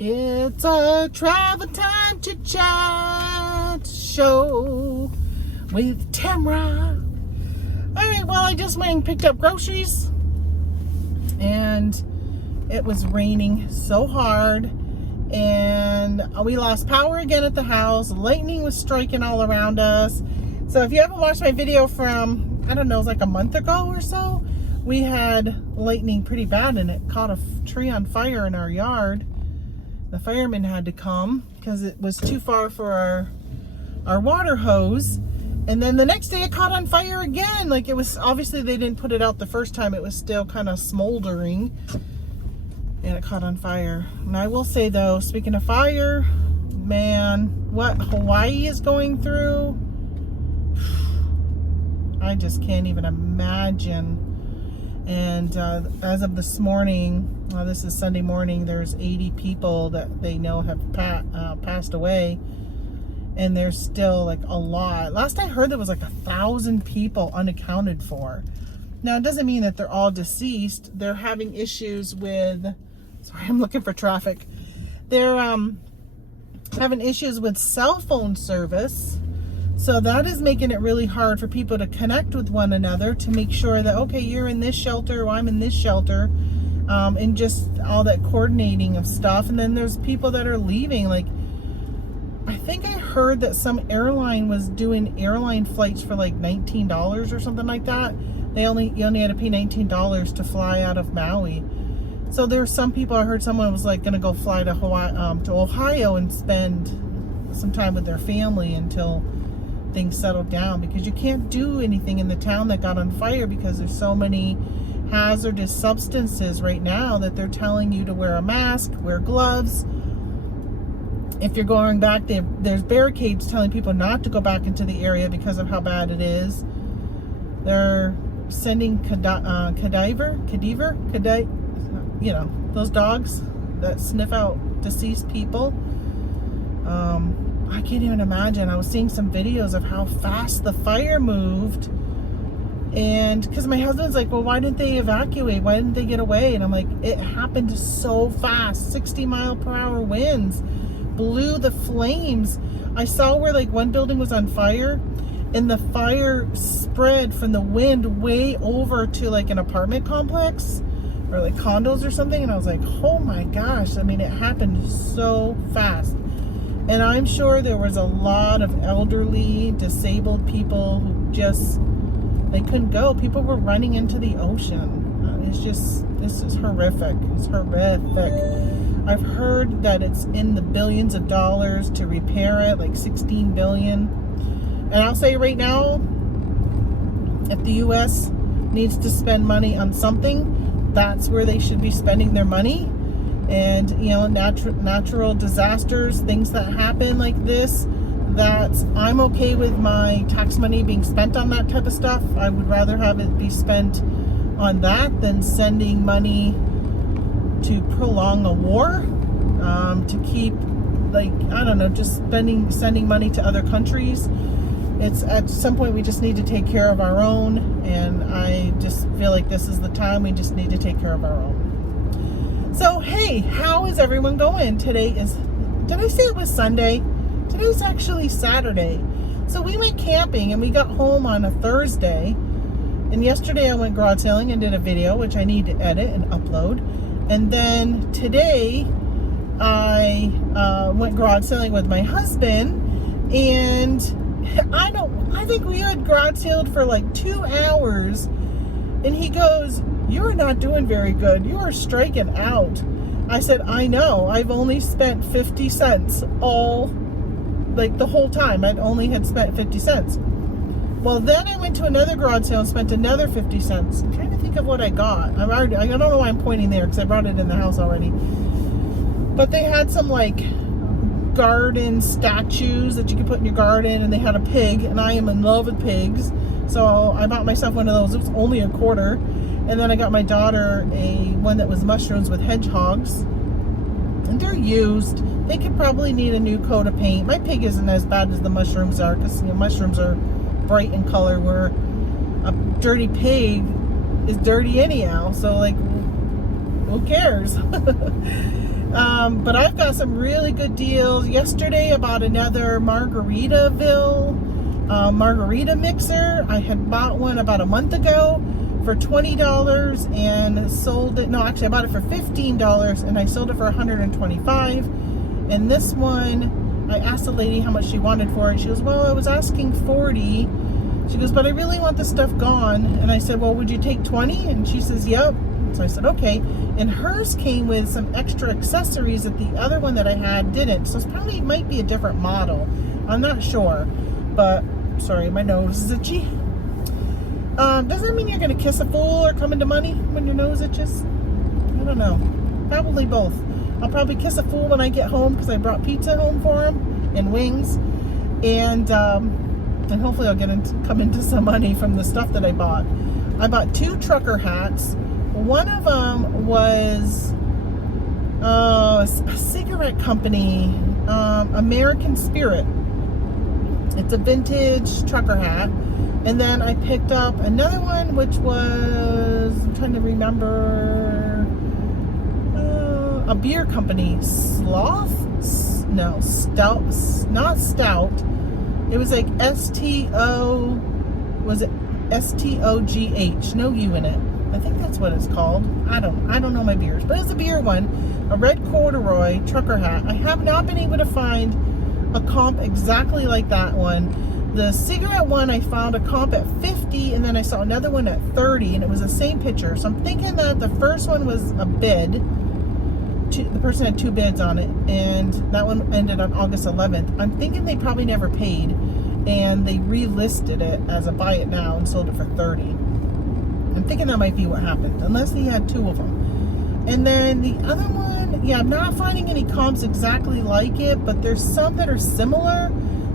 It's a travel time to chat show with Tamra. Alright, well, I just went and picked up groceries and it was raining so hard and we lost power again at the house. Lightning was striking all around us. So if you haven't watched my video from, I don't know, it was like a month ago or so, we had lightning pretty bad and it caught a tree on fire in our yard. The firemen had to come because it was too far for our water hose. And then the next day it caught on fire again. Like, it was, obviously they didn't put it out the first time. It was still kind of smoldering and it caught on fire. And I will say though, speaking of fire, man, what Hawaii is going through, I just can't even imagine. And as of this morning, this is Sunday morning, there's 80 people that they know have passed away. And there's still like a lot. Last I heard there was like 1,000 people unaccounted for. Now it doesn't mean that they're all deceased. They're having issues with, sorry, I'm looking for traffic. They're having issues with cell phone service. So that is making it really hard for people to connect with one another to make sure that, okay, you're in this shelter, or I'm in this shelter, and just all that coordinating of stuff. And then there's people that are leaving. Like, I think I heard that some airline was doing airline flights for like $19 or something like that. You only had to pay $19 to fly out of Maui. So there were some people, I heard someone was like going to go fly to Hawaii, to Ohio and spend some time with their family until things settled down, because you can't do anything in the town that got on fire because there's so many hazardous substances right now that they're telling you to wear a mask, wear gloves. If you're going back, there's barricades telling people not to go back into the area because of how bad it is. They're sending cadaver, you know, those dogs that sniff out deceased people. I can't even imagine. I was seeing some videos of how fast the fire moved. And because my husband's like, well, why didn't they evacuate? Why didn't they get away? And I'm like, it happened so fast. 60-mile-per-hour winds blew the flames. I saw where like one building was on fire and the fire spread from the wind way over to like an apartment complex or like condos or something. And I was like, oh my gosh. I mean, it happened so fast. And I'm sure there was a lot of elderly, disabled people who just, they couldn't go. People were running into the ocean. It's just, this is horrific. It's horrific. I've heard that it's in the billions of dollars to repair it, like 16 billion. And I'll say right now, if the U.S. needs to spend money on something, that's where they should be spending their money. And, you know, natural disasters, things that happen like this, that I'm okay with my tax money being spent on that type of stuff. I would rather have it be spent on that than sending money to prolong a war, to keep, like, I don't know, just sending money to other countries. It's at some point we just need to take care of our own, and I just feel like this is the time we just need to take care of our own. So, hey, how is everyone going? Today is, did I say it was Sunday? Today's actually Saturday. So we went camping and we got home on a Thursday. And yesterday I went garage sailing and did a video, which I need to edit and upload. And then today I went garage sailing with my husband. And I think we had garage sailed for like 2 hours. And he goes, "You're not doing very good. You are striking out." I said, "I know. I've only spent 50 cents the whole time. I'd only had spent 50 cents. Well, then I went to another garage sale and spent another 50 cents. I'm trying to think of what I got. I don't know why I'm pointing there because I brought it in the house already. But they had some like garden statues that you could put in your garden, and they had a pig, and I am in love with pigs. So I bought myself one of those. It was only $0.25. And then I got my daughter one that was mushrooms with hedgehogs. And they're used. They could probably need a new coat of paint. My pig isn't as bad as the mushrooms are, because mushrooms are bright in color, where a dirty pig is dirty anyhow. So like, who cares? But I've got some really good deals. Yesterday I bought another margarita mixer. I had bought one about a month ago for $20 and sold it. No, actually I bought it for $15 and I sold it for $125. And this one, I asked the lady how much she wanted for it. She goes, well, I was asking $40. She goes, but I really want this stuff gone. And I said, well, would you take 20? And she says, yep. So I said, okay. And hers came with some extra accessories that the other one that I had didn't. So it might be a different model. I'm not sure. But, sorry, my nose is itchy. Does that mean you're going to kiss a fool or come into money when your nose itches? I don't know. Probably both. I'll probably kiss a fool when I get home because I brought pizza home for him and wings. And hopefully I'll come into some money from the stuff that I bought. I bought 2 trucker hats. One of them was a cigarette company, American Spirit. It's a vintage trucker hat. And then I picked up another one, which was, I'm trying to remember, a beer company, Sloth? No, Stout, not Stout. It was like S-T-O-G-H, no U in it. I think that's what it's called. I don't know my beers, but it's a beer one, a red corduroy trucker hat. I have not been able to find a comp exactly like that one. The cigarette one, I found a comp at 50, and then I saw another one at 30, and it was the same picture. So I'm thinking that the first one was a bid. The person had 2 bids on it, and that one ended on August 11th. I'm thinking they probably never paid, and they relisted it as a buy it now and sold it for 30. I'm thinking that might be what happened, unless he had 2 of them. And then the other one, yeah, I'm not finding any comps exactly like it, but there's some that are similar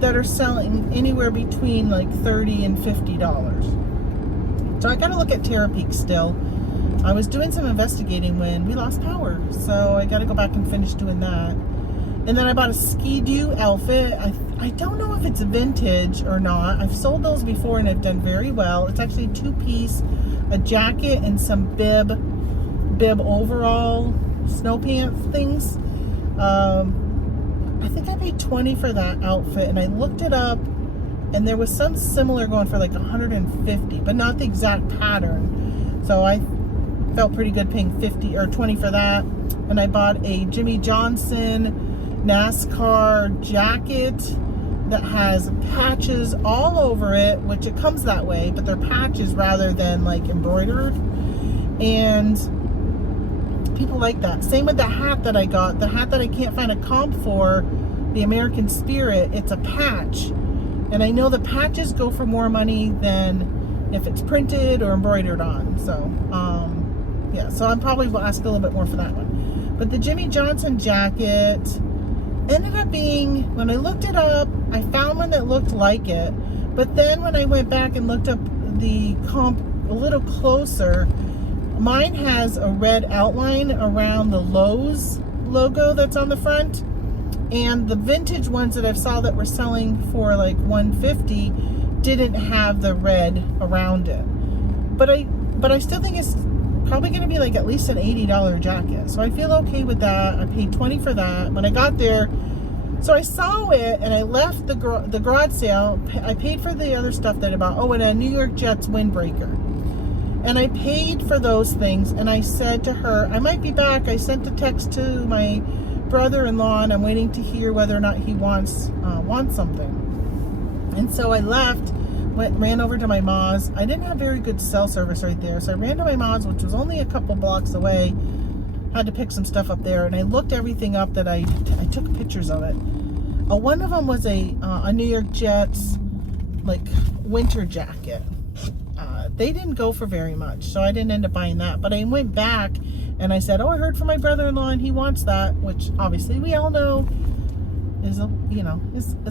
that are selling anywhere between like $30 and $50. So I gotta look at Terapeak still. I was doing some investigating when we lost power, so I got to go back and finish doing that. And then I bought a Ski-Doo outfit. I don't know if it's vintage or not. I've sold those before and I've done very well. It's actually 2-piece, a jacket and some bib overall snow pants things. I think I paid $20 for that outfit, and I looked it up, and there was some similar going for like $150, but not the exact pattern. So I felt pretty good paying $50 or $20 for that. And I bought a Jimmy Johnson NASCAR jacket that has patches all over it, which it comes that way, but they're patches rather than like embroidered. And people like that. Same with the hat that I got. The hat that I can't find a comp for, the American Spirit, it's a patch. And I know the patches go for more money than if it's printed or embroidered on. So, yeah, so I'm probably will ask a little bit more for that one. But the Jimmy Johnson jacket ended up being, when I looked it up, I found one that looked like it. But then when I went back and looked up the comp a little closer, mine has a red outline around the Lowe's logo that's on the front. And the vintage ones that I've saw that were selling for like $150 didn't have the red around it. But I still think it's probably going to be like at least an $80 jacket. So I feel okay with that. I paid $20 for that. When I got there, so I saw it and I left the garage sale. I paid for the other stuff that I bought. Oh, and a New York Jets windbreaker. And I paid for those things. And I said to her, I might be back. I sent a text to my brother-in-law and I'm waiting to hear whether or not he wants something. And so I left, ran over to my Ma's. I didn't have very good cell service right there, so I ran to my Ma's, which was only a couple blocks away. Had to pick some stuff up there, and I looked everything up that I took pictures of it. One of them was a New York Jets like winter jacket. They didn't go for very much, so I didn't end up buying that. But I went back and I said, oh, I heard from my brother-in-law and he wants that, which obviously we all know is a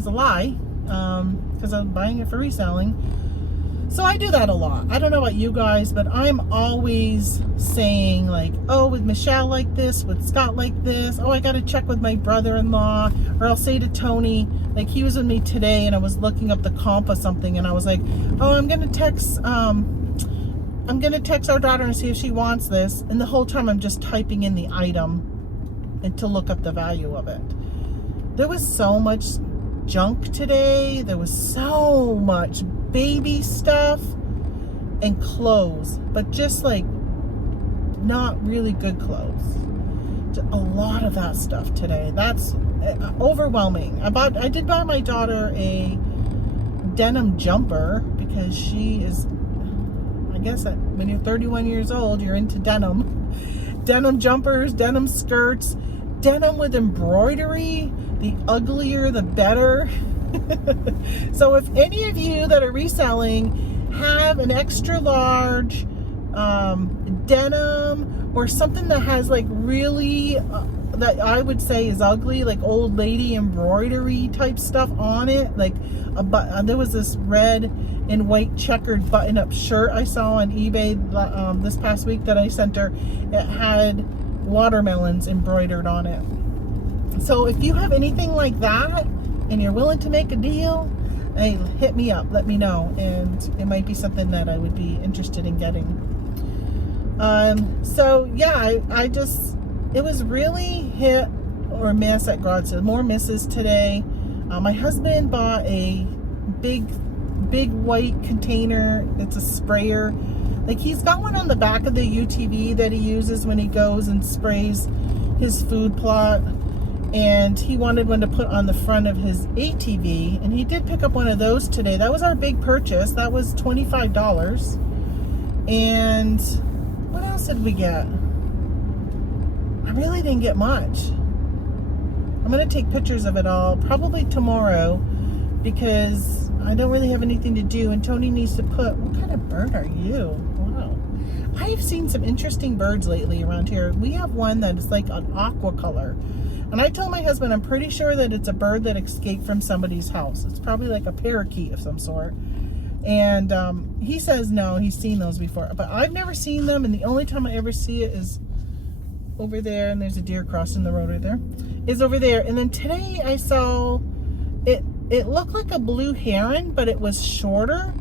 lie, because I'm buying it for reselling. So I do that a lot. I don't know about you guys, but I'm always saying like, oh, with Michelle like this, with Scott like this, oh, I got to check with my brother-in-law. Or I'll say to Tony, like he was with me today and I was looking up the comp of something and I was like, oh, I'm going to text our daughter and see if she wants this. And the whole time I'm just typing in the item and to look up the value of it. There was so much junk today. There was so much baby stuff and clothes, but just like not really good clothes. A lot of that stuff today. That's overwhelming. I did buy my daughter a denim jumper because she is, I guess that when you're 31 years old, you're into denim jumpers, denim skirts, denim with embroidery. The uglier the better. So if any of you that are reselling have an extra large denim or something that has like really that I would say is ugly, like old lady embroidery type stuff on it, like there was this red and white checkered button-up shirt I saw on eBay this past week that I sent her. It had watermelons embroidered on it. So if you have anything like that and you're willing to make a deal, hey, hit me up, let me know, and it might be something that I would be interested in getting. So yeah, it was really hit or miss at garage sale. More misses today. My husband bought a big white container. It's a sprayer. Like, he's got one on the back of the UTV that he uses when he goes and sprays his food plot. And he wanted one to put on the front of his ATV. And he did pick up one of those today. That was our big purchase. That was $25. And what else did we get? I really didn't get much. I'm going to take pictures of it all probably tomorrow because I don't really have anything to do, and Tony needs to put, what kind of bird are you? Wow. I've seen some interesting birds lately around here. We have one that is like an aqua color. And I told my husband I'm pretty sure that it's a bird that escaped from somebody's house. It's probably like a parakeet of some sort. And he says no, he's seen those before. But I've never seen them, and the only time I ever see it is over there, and there's a deer crossing the road right there, is over there. And then today I saw it looked like a blue heron, but it was shorter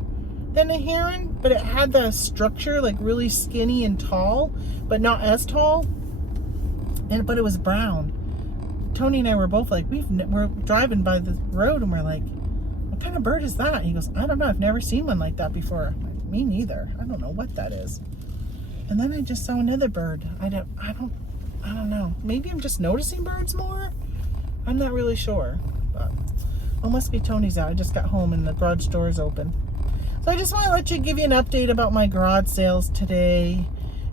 than a heron, but it had the structure like really skinny and tall, but not as tall, but it was brown. Tony and I were both like, we're driving by the road and we're like, what kind of bird is that? He goes, I don't know, I've never seen one like that before. I'm like, me neither. I don't know what that is. And then I just saw another bird. I don't know. Maybe I'm just noticing birds more. I'm not really sure. But it must be Tony's out. I just got home and the garage door is open. So I just want to give you an update about my garage sales today.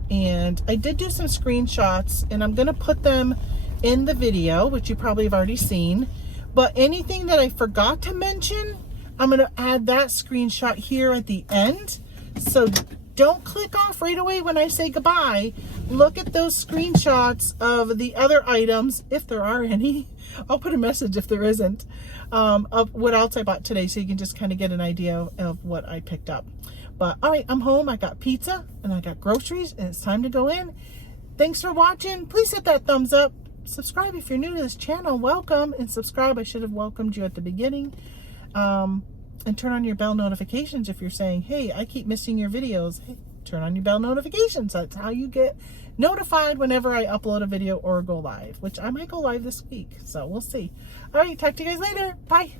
And I did do some screenshots, and I'm going to put them in the video, which you probably have already seen. But anything that I forgot to mention, I'm going to add that screenshot here at the end. So don't click off right away when I say goodbye. Look at those screenshots of the other items, if there are any. I'll put a message if there isn't, of what else I bought today, so you can just kind of get an idea of what I picked up. But all right, I'm home. I got pizza and I got groceries, and it's time to go in. Thanks for watching. Please hit that thumbs up. Subscribe if you're new to this channel. Welcome, and subscribe. I should have welcomed you at the beginning. And turn on your bell notifications if you're saying, hey, I keep missing your videos. Hey, turn on your bell notifications. That's how you get notified whenever I upload a video or go live, which I might go live this week. So we'll see. All right, talk to you guys later. Bye.